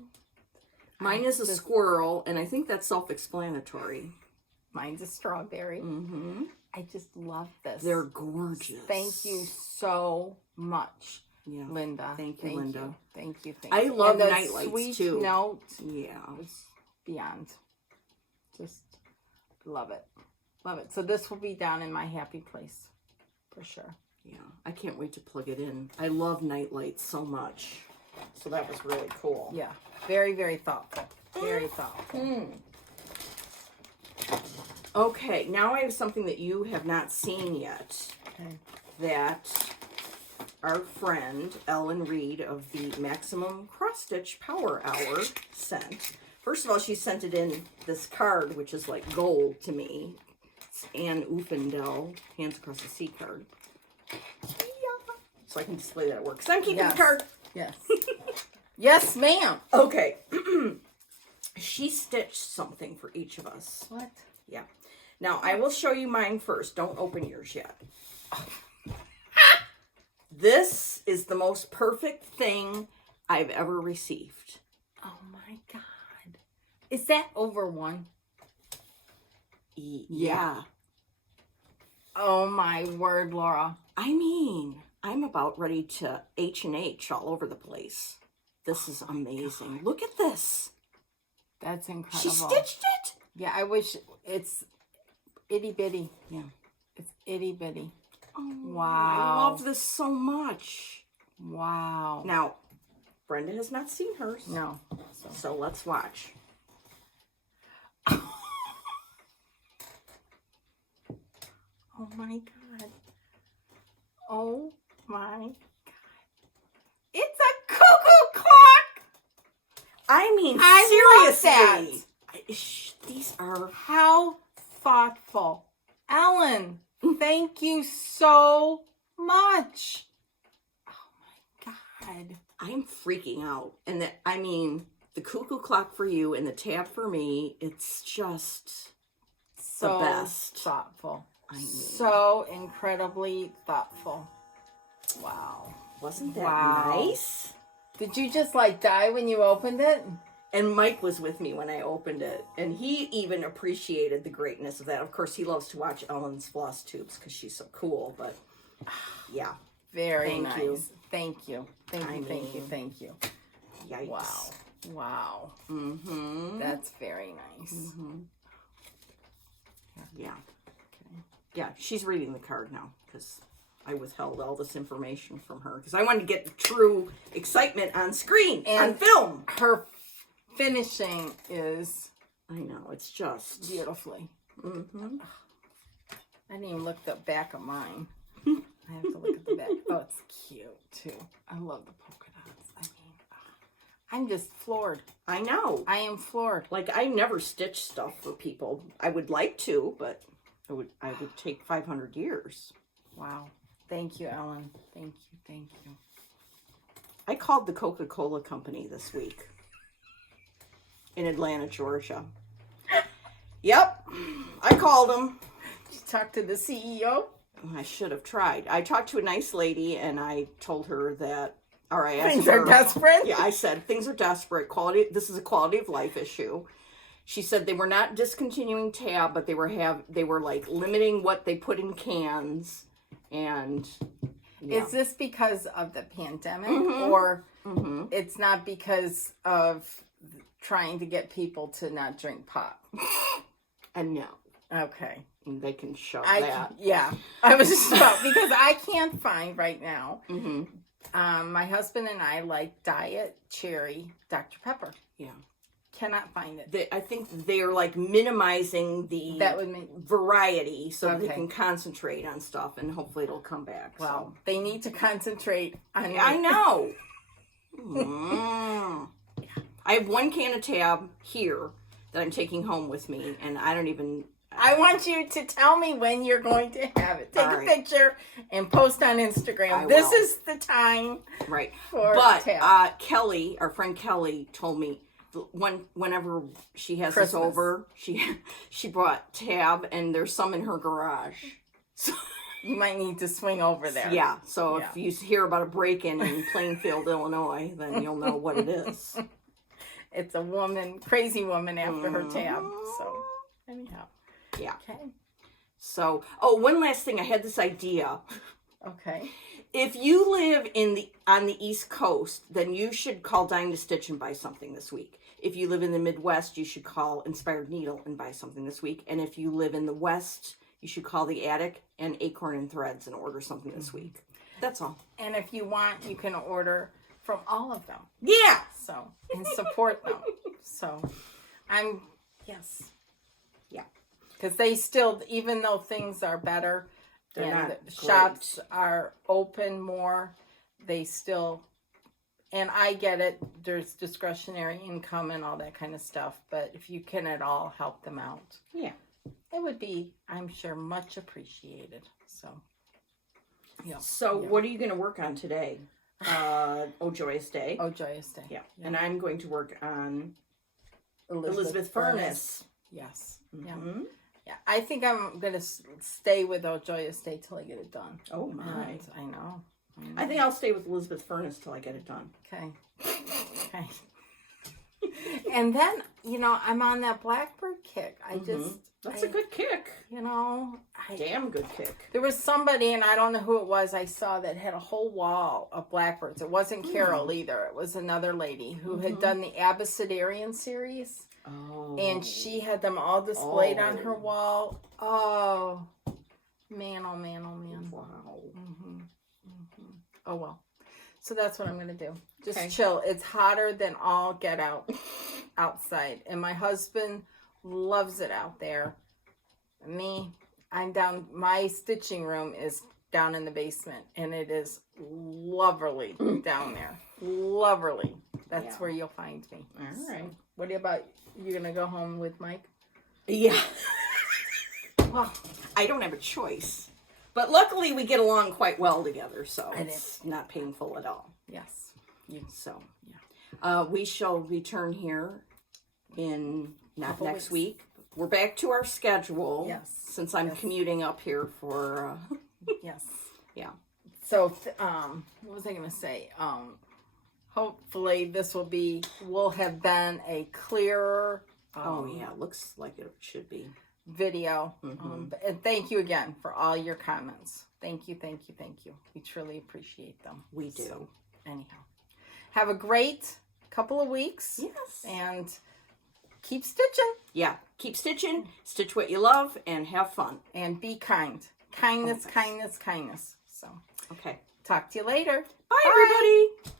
Mine is a squirrel, and I think that's self-explanatory. Mine's a strawberry. I just love this. They're gorgeous. Thank you so much, Yeah. Linda. Thank you, Linda. Thank you. I love and the night lights, sweet too. note Yeah. was beyond. Just love it. Love it. So this will be down in my happy place for sure. Yeah. I can't wait to plug it in. I love night lights so much. So that was really cool. Yeah. Very, very thoughtful. Very thoughtful. Okay, now I have something that you have not seen yet. Okay. That our friend Ellen Reed of the Maximum Cross Stitch Power Hour sent. First of all, she sent it in this card, which is like gold to me. It's Anne Uffendell, Hands Across the Sea card. So I can display that at work. So I'm keeping the card. Yes. Yes, ma'am. Okay. She stitched something for each of us. What? Yeah. Now, I will show you mine first. Don't open yours yet. This is the most perfect thing I've ever received. Oh, my God. Is that over one? Yeah. Oh, my word, Laura. I mean, I'm about ready to H&H all over the place. This is amazing. Look at this. That's incredible. She stitched it? Yeah, I wish it's itty bitty. Yeah. It's itty bitty. Oh, wow. I love this so much. Wow. Now, Brenda has not seen hers. No. So let's watch. Oh my God. Oh my God. It's a cuckoo clock! I mean, I seriously. love These are... How thoughtful. Ellen, thank you so much. Oh my God. I'm freaking out. And I mean, the cuckoo clock for you and the tab for me, it's just So the best. thoughtful. I mean, So incredibly thoughtful. Wow. wasn't that Wow. nice? Did you just like die when you opened it? And Mike was with me when I opened it. And he even appreciated the greatness of that. Of course, he loves to watch Ellen's floss tubes because she's so cool. But yeah, very nice. Thank you. Thank you. Yikes. Wow. That's very nice. Yeah. Okay. Yeah, she's reading the card now because I withheld all this information from her because I wanted to get the true excitement on screen, and on film. Her finishing is... I know, it's just... beautifully. I didn't even look at the back of mine. I have to look at the back. Oh, it's cute, too. I love the polka dots. I mean, I'm just floored. I know. I am floored. Like, I never stitch stuff for people. I would like to, but I would take 500 years. Wow. Thank you, Ellen. Thank you. I called the Coca-Cola company this week in Atlanta, Georgia. Yep. I called them. Did you talk to the CEO? I should have tried. I talked to a nice lady, and I told her that, or I asked things her, are desperate? Yeah, I said, things are desperate. This is a quality of life issue. She said they were not discontinuing Tab, but they were like limiting what they put in cans. And yeah. Is this because of the pandemic, or it's not because of trying to get people to not drink pot? And no. Okay. They can shove that. Yeah. I was just about, because I can't find right now. My husband and I like Diet Cherry Dr. Pepper. Yeah. Cannot find it. I think they're like minimizing the variety so that they can concentrate on stuff, and hopefully it'll come back. Well, they need to concentrate on I know. I have one can of Tab here that I'm taking home with me, and I don't even... I want you to tell me when you're going to have it. Take a picture and post on Instagram. This is the time. Right. For Tab. Kelly, our friend Kelly, told me whenever she has us over, she brought Tab, and there's some in her garage. So you might need to swing over there. Yeah. So if you hear about a break-in in Plainfield, Illinois, then you'll know what it is. It's a crazy woman after her Tab. So anyhow. Yeah. Okay. So, one last thing. I had this idea. Okay. If you live on the East Coast, then you should call Dying to Stitch and buy something this week. If you live in the Midwest, you should call Inspired Needle and buy something this week. And if you live in the West, you should call The Attic and Acorn and Threads and order something this week. That's all. And if you want, you can order from all of them. Yeah. So, and support them. So, yes. Yeah. Because they still, even though things are better, and shops are open more, they still, and I get it, there's discretionary income and all that kind of stuff, but if you can at all help them out, yeah, it would be, I'm sure, much appreciated. So, yeah. So, what are you going to work on today? Oh Joyous Day. Oh Joyous Day. Yeah. And I'm going to work on Elizabeth Furnace. Yes. Yeah. Yeah, I think I'm going to stay with Oh Joyous Day till I get it done. Oh, my. I know. I think I'll stay with Elizabeth Furnace till I get it done. Okay. And then, I'm on that Blackbird kick. That's a good kick. Damn good kick. There was somebody, and I don't know who it was, I saw that had a whole wall of blackbirds. It wasn't Carol either. It was another lady who had done the Abecedarian series. Oh. And she had them all displayed on her wall. Oh, man, oh, man, oh, man. Wow. Oh, well. So that's what I'm going to do. Just chill. It's hotter than all get out outside. And my husband loves it out there. Me, I'm down. My stitching room is down in the basement. And it is lovely down there. Lovely. That's where you'll find me. All right. What about you? Going to go home with Mike? Yeah. Well, I don't have a choice. But luckily, we get along quite well together, so it's not painful at all. Yes. So, we shall return here in not next week. We're back to our schedule. Yes. Since I'm commuting up here for. Yes. Yeah. So, what was I going to say? Hopefully, this will have been a clearer. Looks like it should be. Video. And thank you again for all your comments. Thank you, thank you, thank you. We truly appreciate them. We do. So, anyhow, have a great couple of weeks. Yes. And keep stitching. Yeah, keep stitching, stitch what you love, and have fun. And be kind. Kindness, kindness, kindness. So, okay. Talk to you later. Bye. Everybody.